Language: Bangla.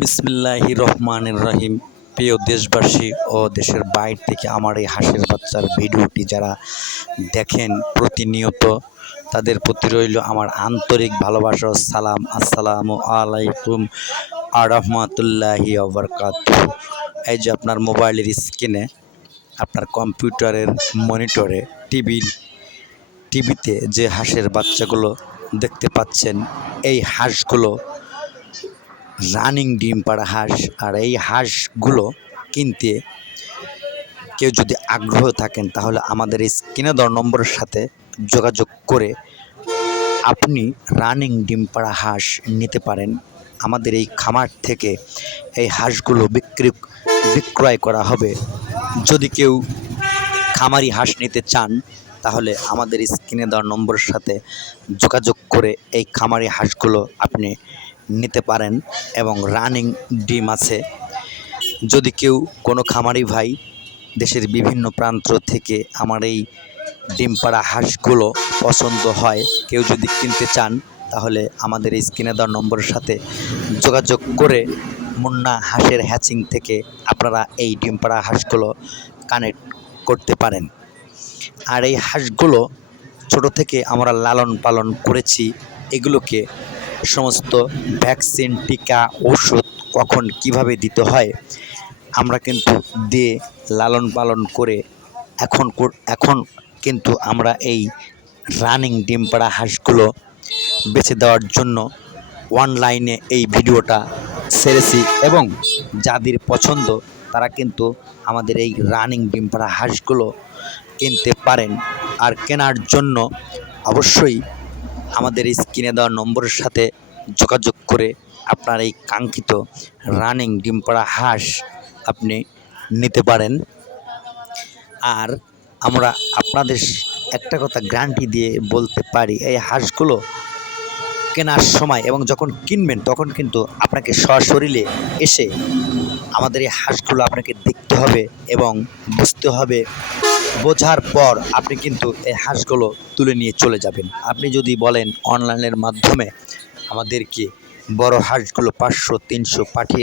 বিসমিল্লাহি রহমানির রহিম প্রিয় দেশবাসী ও দেশের বাইরে থেকে আমার এই হাঁসের বাচ্চার ভিডিওটি যারা দেখেন প্রতিনিয়ত, তাদের প্রতি রইল আমার আন্তরিক ভালোবাসা সালাম। আসসালামু আলাইকুম আরহামতুল্লাহি আবরকাত এই যে আপনার মোবাইলের স্ক্রিনে, আপনার কম্পিউটারের মনিটরে টিভির টিভিতে যে হাঁসের বাচ্চাগুলো দেখতে পাচ্ছেন, এই হাঁসগুলো রানিং ডিম পাড়া হাঁস আর এই হাঁসগুলো কিনতে কেউ যদি আগ্রহ থাকেন, তাহলে আমাদের এই স্ক্রিনে দেওয়া নম্বরের সাথে যোগাযোগ করে আপনি রানিং ডিম পাড়া হাঁস নিতে পারেন। আমাদের এই খামার থেকে এই হাঁসগুলো বিক্রি, বিক্রয় করা হবে। যদি কেউ খামারি হাঁস নিতে চান, তাহলে আমাদের স্ক্রিনে দেওয়া নম্বরের সাথে যোগাযোগ করে এই খামারি হাঁসগুলো আপনি নিতে পারেন এবং রানিং ডিম আছে। যদি কেউ কোনো খামারি ভাই দেশের বিভিন্ন প্রান্ত থেকে আমার এই ডিম পাড়া হাঁসগুলো পছন্দ হয়, কেউ যদি কিনতে চান, তাহলে আমাদের এই স্ক্রিনে দেওয়া নম্বরের সাথে যোগাযোগ করে মুন্না হাঁসের হ্যাচিং থেকে আপনারা এই ডিম পাড়া হাঁসগুলো কানেক্ট করতে পারেন। আর এই হাঁসগুলো ছোট থেকে আমরা লালন পালন করেছি, এগুলোকে সমস্ত ভ্যাকসিন, টিকা, ওষুধ কখন কীভাবে দিতে হয়, আমরা কিন্তু দিয়ে লালন পালন করে এখন এখন কিন্তু আমরা এই রানিং ডিম পাড়া হাঁসগুলো বেছে দেওয়ার জন্য অনলাইনে এই ভিডিওটা সেরেছি এবং যাদের পছন্দ তারা কিন্তু আমাদের এই রানিং ডিম পাড়া হাঁসগুলো কিনতে পারেন। আর কেনার জন্য অবশ্যই আমাদের স্ক্রিনে দেওয়া নম্বরের সাথে যোগাযোগ করে আপনার এই কাঙ্ক্ষিত রানিং ডিম পাড়া হাঁস আপনি নিতে পারেন। আর আমরা আপনাদের একটা কথা গ্যারান্টি দিয়ে বলতে পারি, এই হাঁসগুলো কেনার সময় এবং যখন কিনবেন তখন কিন্তু আপনাকে সশরীরে এসে আমাদের এই হাঁসগুলো আপনাকে দেখতে হবে এবং বুঝতে হবে বোঝার পর আপনি কিন্তু এই হাঁসগুলো তুলে নিয়ে চলে যাবেন। আপনি যদি বলেন অনলাইনের মাধ্যমে আমাদেরকে বড় হাঁসগুলো পাঁচশো, তিনশো পাঠিয়ে